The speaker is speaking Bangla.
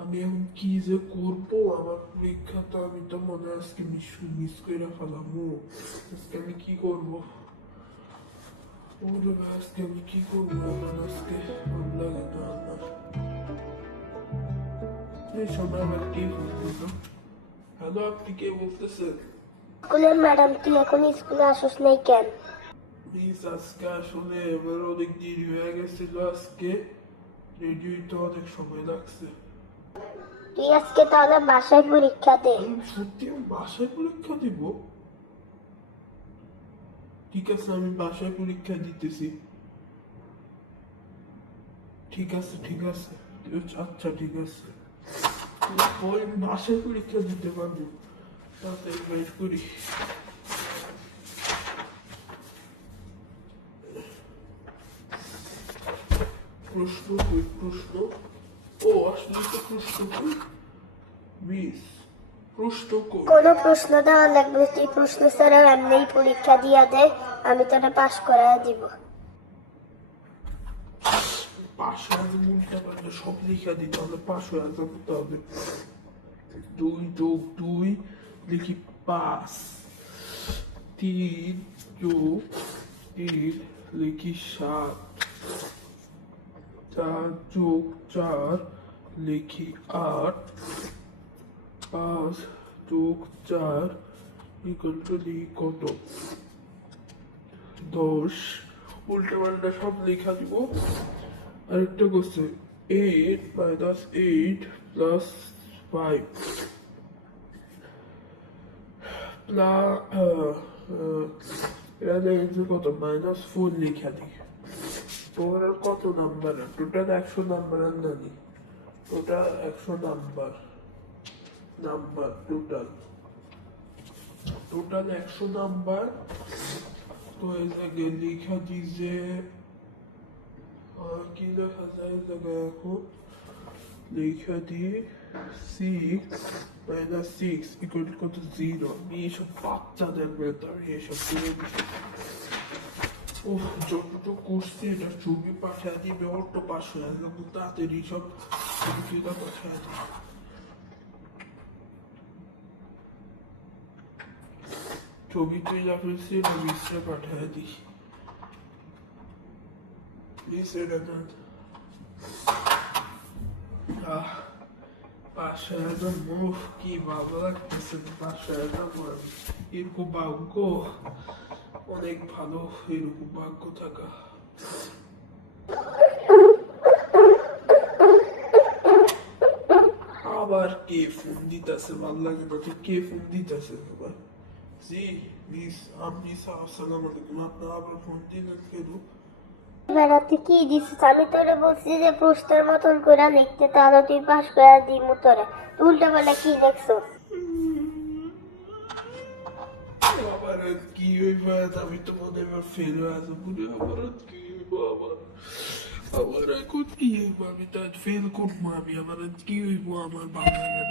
আমি এখন কি যে করব? আমার পরীক্ষা তো আমি তো মনে হয় আজকে মিস করে ফেলাম। আজকে আমি কি করব? ওরে আজকে আমি কি করব? এখন আজকে ভালো লাগে না আমার। এই সময় আবার কে ফোন হ্যালো আপনি কে বলতেছেন? স্কুলের ম্যাডাম তুই এখন স্কুলে আসিস নাই কেন? প্লিজ আজকে আসলে এবার অনেক দেরি হয়ে গেছিল আজকে। রেডি হইতে অনেক সময় লাগছে। তুই আজকে তাহলে বাসায় পরীক্ষা দে। সত্যি আমি বাসায় পরীক্ষা দিব? ঠিক আছে, আমি বাসায় পরীক্ষা দিতেছি। ঠিক আছে ঠিক আছে। আচ্ছা ঠিক আছে। পরে বাসায় পরীক্ষা দিতে পারব। তাড়াতাড়ি বাইর করি। প্রশ্ন প্রশ্ন? প্রশ্ন কোনো প্রশ্ন দেওয়া লাগবে তুই প্রশ্ন ছাড়াও এমনিই পরীক্ষা দিয়া দে, আমি তোরা পাস করাই দিব। উল্টা পাল্টা সব লিখা পাঁচশো আগে করতে হবে। দুই যোগ দুই লিখি তিন যোগ তিন লিখি সাত। চার যোগ চার লিখি আট পাঁচ যোগ চার ইকুয়াল টু কত? দশ। উল্টা পাল্টা সব লেখা দিব। আরেকটা question eight minus eight plus five কত? মাইনাস ফোর লেখা দিই। তোমার কত নাম্বার টোটাল একশো নাম্বার আর টোটাল একশো নাম্বার নাম্বার টোটাল টোটাল একশো নাম্বার। তো এই জায়গায় লেখা যে কি লেখা যায় এই জায়গায় এখন লেখা দিয়ে সিক্স মাইনাস সিক্স ইকুয়াল কত? জিরো আমি এসব বাচ্চাদের করে দিচ্ছি ও যতটুকু করছি, এটা ছবি পাঠিয়ে দিবে ওর তো পাঁচশো একদম তাড়াতাড়ি সব ছবিটা পাঠিয়ে ছবি তুলে ফেলছি এটা পাঠিয়ে দিই। প্লিজ এটা আহ একদম মুখ কি লাগতেছে? পাঁচশো একদম এরকম ভাগ্য, অনেক ভালো, এরকম ভাগ্য থাকা। আবার কে ফোন দিতেছে ভালো লাগে না তো কে ফোন দিতেছে আবার? জি মিস আপনি আসসালামু আলাইকুম। আপনার আবার ফোন দিলেন কেন? বেড়াতে কি দিছিস? আমি তোরে বলছি যে প্রশ্নের মতন করে লিখতে তাহলে তুই পাস করে দিমু তোরে। উল্টা পাল্টা কি দেখছ? আবার কি হইবে? আমি তো মনে হয় ফেল হয়ে মনে আবার কি হইব? আবার আবার এখন কি হইব আমি তো ফেল করব আমি আবার আর কি হইব আমার বাবা